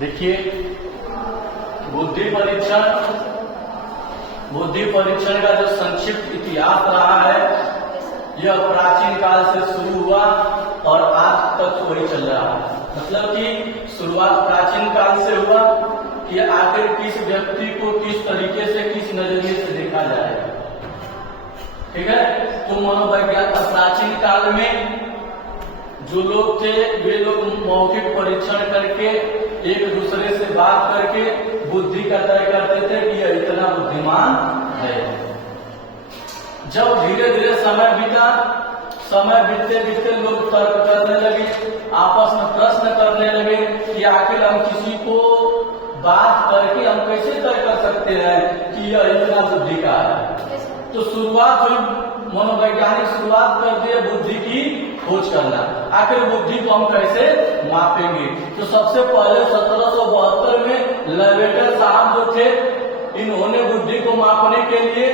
देखिए, बुद्धि परीक्षण का जो संक्षिप्त इतिहास रहा है, यह प्राचीन काल से शुरू हुआ और आज तक वही चल रहा है। मतलब कि शुरुआत प्राचीन काल से हुआ कि आखिर किस व्यक्ति को किस तरीके से, किस नजरिए से देखा जाए। ठीक है, तो मनोवैज्ञानिक प्राचीन काल में जो लोग थे वे लोग मौखिक परीक्षण करके एक दूसरे से बात करके बुद्धि का तय करते थे कि यह इतना बुद्धिमान है। जब धीरे धीरे समय बीता, समय बीतते बीतते लोग तर्क करने लगे, आपस में प्रश्न करने लगे कि आखिर हम किसी को बात करके हम कैसे तय कर सकते हैं कि यह इतना बुद्धि का है। तो शुरुआत हुई, मनोवैज्ञानिक शुरुआत कर दिए बुद्धि की खोज करना। आखिर बुद्धि को हम कैसे मापेंगे? तो सबसे पहले 1772 में लेवेटर साहब जो थे, इन्होंने बुद्धि को मापने के लिए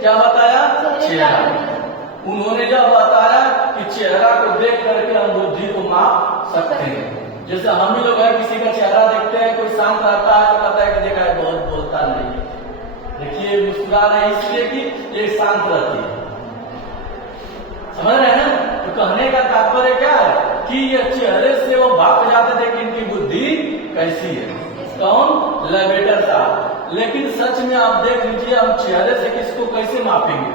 क्या बताया? चेहरा। उन्होंने जब बताया कि चेहरा को देख करके हम बुद्धि को माप सकते हैं। जैसे हम ही लोग हैं, किसी का चेहरा देखते हैं, कोई शांत रहता है तो कहता है कि देखा है बहुत बोलता नहीं, देखिए मुस्कुरा रहे इसलिए कि ये शांत रहती है। समझ रहे हैं ना? तो कहने का तात्पर्य क्या है कि ये चेहरे से वो भाग जाते थे कि इनकी बुद्धि कैसी है। कौन? लेवेटर साहब। लेकिन सच में आप देख लीजिए, हम चेहरे से किसको कैसे मापेंगे?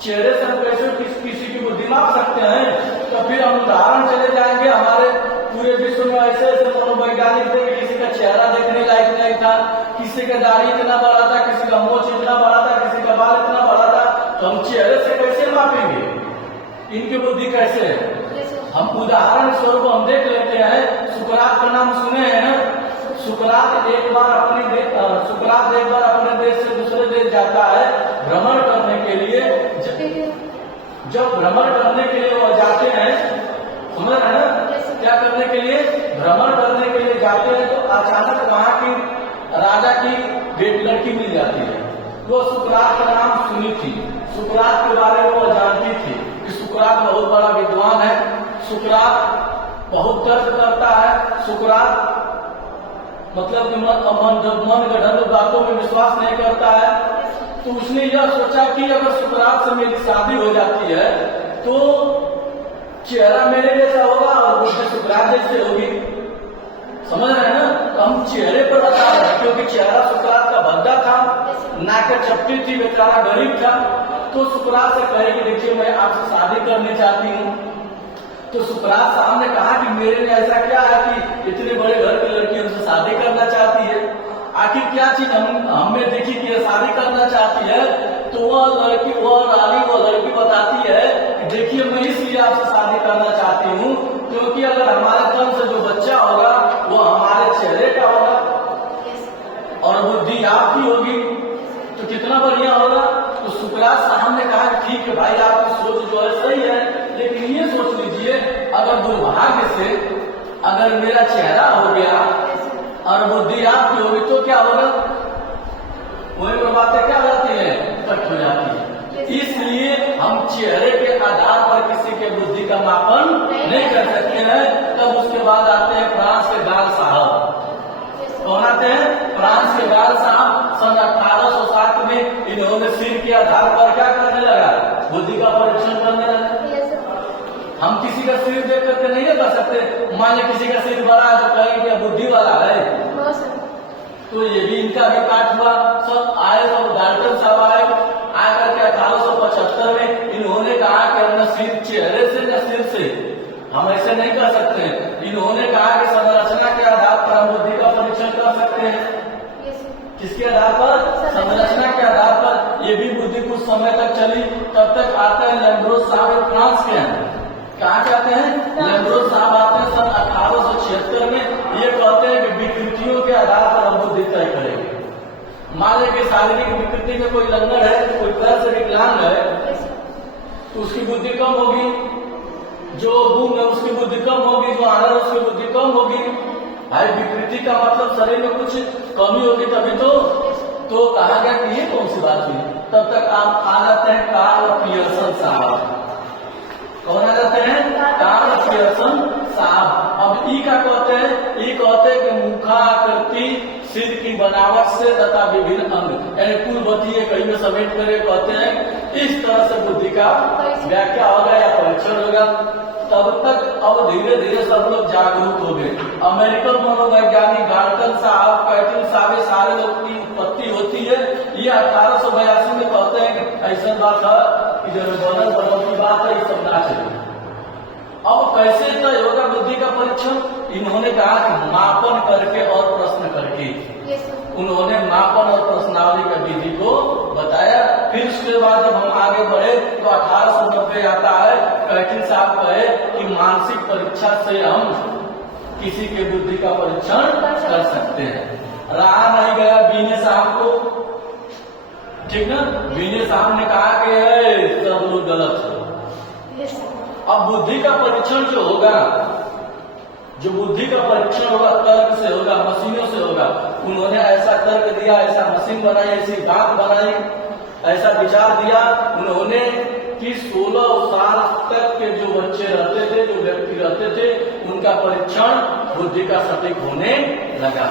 चेहरे से हम कैसे किसी की बुद्धि माप सकते हैं? तो फिर हम उदाहरण चले जाएंगे, हमारे पूरे विश्व में ऐसे ऐसे मनोवैज्ञानिक थे कि किसी का चेहरा देखने लायक नहीं था, किसी का दाढ़ी इतना बड़ा था, किसी का मोछ इतना बड़ा था, किसी का बाल इतना बड़ा था। तो हम चेहरे से कैसे मापेंगे इनकी बुद्धि कैसे है? हम उदाहरण स्वरूप हम देख लेते हैं, सुकरात का नाम सुने हैं। सुकरात एक बार अपने देश से दूसरे देश जाता है भ्रमण करने के लिए। जब भ्रमण करने के लिए वो जाते हैं, समझ रहे हैं ना, क्या करने के लिए? भ्रमण करने के लिए जाते हैं। तो अचानक वहां की राजा की बेटी लड़की मिल जाती है। वो सुकरात का नाम सुनी थी, सुकरात के बारे में वो जानती थी कि सुकरात बहुत बड़ा विद्वान है, सुकरात बहुत तर्क करता है, सुकरात मतलब कि मन गढ़ंत बातों में विश्वास नहीं करता है। तो उसने यह सोचा कि अगर सुकरात से मेरी शादी हो जाती है तो चेहरा मेरे जैसा होगा और बुद्धि सुकरात जैसे होगी। समझ रहे हैं ना? तो हम चेहरे पर बता रहे हैं, क्योंकि चेहरा सुकरात का भद्दा था, नाक चपटी थी, बेचारा गरीब था। तो सुकरात से कहे कि देखिए मैं आपसे शादी करनी चाहती हूँ। तो सुकरात साहब ने कहा कि मेरे में ऐसा क्या है कि इतने बड़े घर की लड़की हमसे शादी करना चाहती है? आखिर क्या चीज हमें देखी कि ये शादी करना चाहती है? तो वह लड़की बताती है कि देखिए मैं इसलिए आपसे शादी करना चाहती हूँ क्योंकि अगर हमारे तन से जो बच्चा होगा वो हमारे चेहरे का होगा और बुद्धि आपकी होगी, तो कितना बढ़िया होगा। तो सुकरात साहब ने कहा कि ठीक है भाई, आपकी सोच जो है सही है, लेकिन ये सोच लीजिए अगर दुर्भाग्य से अगर मेरा चेहरा हो गया और बुद्धि आपकी होगी तो क्या होगा? वही पर बातें क्या हो जाती है? कट हो जाती है। इसलिए हम चेहरे के आधार पर किसी के बुद्धि का मापन नहीं कर सकते हैं। तब उसके बाद आते हैं फ्रांस के गाल साहब। कौन आते हैं? फ्रांस के गाल साहब। सन 1807 में इन्होंने सिर के आधार पर क्या करने लगा? बुद्धि का परीक्षण करने लगा। हम किसी का सिर देख करके नहीं कर सकते। मान लीजिए किसी का सिर बड़ा है तो कहेंगे कि बुद्धि वाला है, तो ये भी इनका भी काट हुआ। सब आए, सब डाल्टन साहब आकर के 1875 में इन्होंने कहा कि हम न सिर चेहरे से न सिर से हम ऐसे नहीं कर सकते। इन्होंने कहा कि संरचना के आधार पर हम बुद्धि का परीक्षण कर सकते हैं। किसके आधार पर? संरचना के आधार पर। ये भी बुद्धि कुछ समय तक चली। तब तक आते हैं लैम्ब्रोज साहब, फ्रांस के हैं। कहाँ जाते हैं? लैम्ब्रोज साहब आते हैं सन 1876 में। ये कहते हैं कि विकृतियों के आधार पर हम बुद्धि तय करेंगे। मान लें कि शारीरिक विकृति में कोई लंगड़ है, कोई पैर से विकलांग है, तो उसकी बुद्धि कम होगी। जो गुम है उसकी बुद्धि कम होगी, जो आनर है उसकी बुद्धि कम होगी। भाई विकृति का मतलब शरीर में कुछ कमी होगी तभी तो कहा गया कि ये कौन सी बात हुई। तब तक आप आ जाते हैं कार्ल पियर्सन साहब। कौन आ जाते हैं? कार्ल पियर्सन साहब। अब ई का कहते हैं, ई कहते हैं कि मुखा की सिर की बनावट से तथा विभिन्न अंग यानी कुलवतीय कहीं में समेट कर कहते हैं। इस तरह से बुद्धि का व्याख्या होगा या परीक्षण होगा। तब तक अब धीरे धीरे सब लोग जागरूक हो गए। अमेरिकन मनोवैज्ञानिक गार्टन साहब, कैटिन साहब, सारे लोग की उत्पत्ति होती है ये 1882 में कहते हैं कि ऐसा बात है कि जो बनल की बात है ये सब ना चले। अब कैसे तय होगा बुद्धि का परीक्षण? इन्होंने कहा कि मापन करके और प्रश्न करके। उन्होंने मापन और प्रश्नावली का विधि को बताया। फिर उसके बाद जब हम आगे बढ़े तो 1890 आता है, कैटिन साहब कहे कि मानसिक परीक्षा से हम किसी के बुद्धि का परीक्षण कर सकते हैं। रहा नहीं गया बीने साहब को, ठीक ना। बीने साहब ने कहा कि सब लोग गलत है। अब बुद्धि का परीक्षण जो होगा, जो बुद्धि का परीक्षण होगा तर्क से होगा, मशीनों से होगा। उन्होंने ऐसा तर्क दिया, ऐसा मशीन बनाई, ऐसी बात बनाई, ऐसा विचार दिया उन्होंने कि 16 साल तक के जो बच्चे रहते थे, जो व्यक्ति रहते थे, उनका परीक्षण बुद्धि का सटीक होने लगा।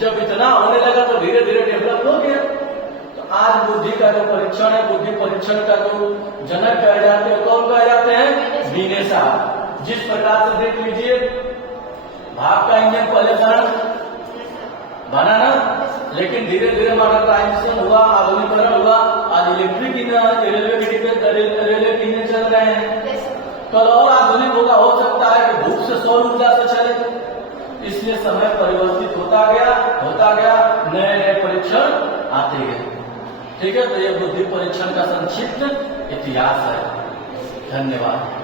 जब इतना होने लगा तो धीरे धीरे डेवलप हो गया। आज बुद्धि का जो परीक्षण है, बुद्धि परीक्षण का जो जनक कहे जाते हैं, कौन कहे जाते हैं? बीने साहब। जिस प्रकार से देख लीजिए, भाप का इंजन पहले बना ना, लेकिन धीरे धीरे मॉडर्नाइजेशन हुआ, आधुनिकीकरण हुआ। आज इलेक्ट्रिक रेलवे के इंजन चल रहे हैं। कल और आधुनिक होगा, हो सकता है कि धूप से सौर ऊर्जा से चले। इसलिए समय परिवर्तित होता गया, नए नए परीक्षण आते गए। ठीक है, तो ये बुद्धि परीक्षण का संक्षिप्त इतिहास है। धन्यवाद।